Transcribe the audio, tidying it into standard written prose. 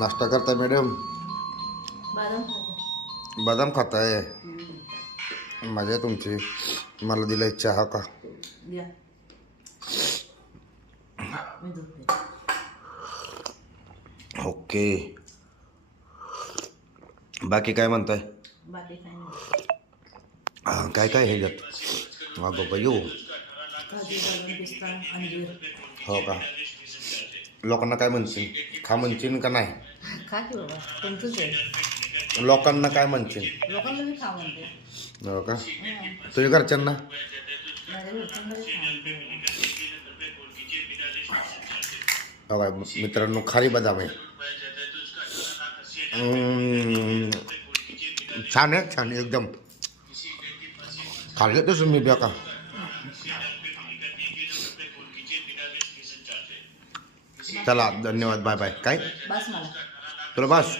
नाश्ता करताय मॅडम? बदाम खाताय? मजा आहे तुमची. मला दिलाय चहा का? ओके. बाकी काय म्हणताय? काय काय हे जात अगं बाई हो का? लोकांना काय म्हणशील? खा म्हणशील का नाही? खा की बाबा, तुमचंच आहे. लोकांना काय म्हणशील? लोकांना मी खा म्हणते. हो का? तुझ्या घरच्यांना? माझ्या घरच्यांना मी खा म्हणते. बघा मित्रांनो, खारी बदाम आहे. छान आहे, छान एकदम. खाल्ले तसं मी का? चला धन्यवाद, बाय बाय. काय बस मला तुला बस?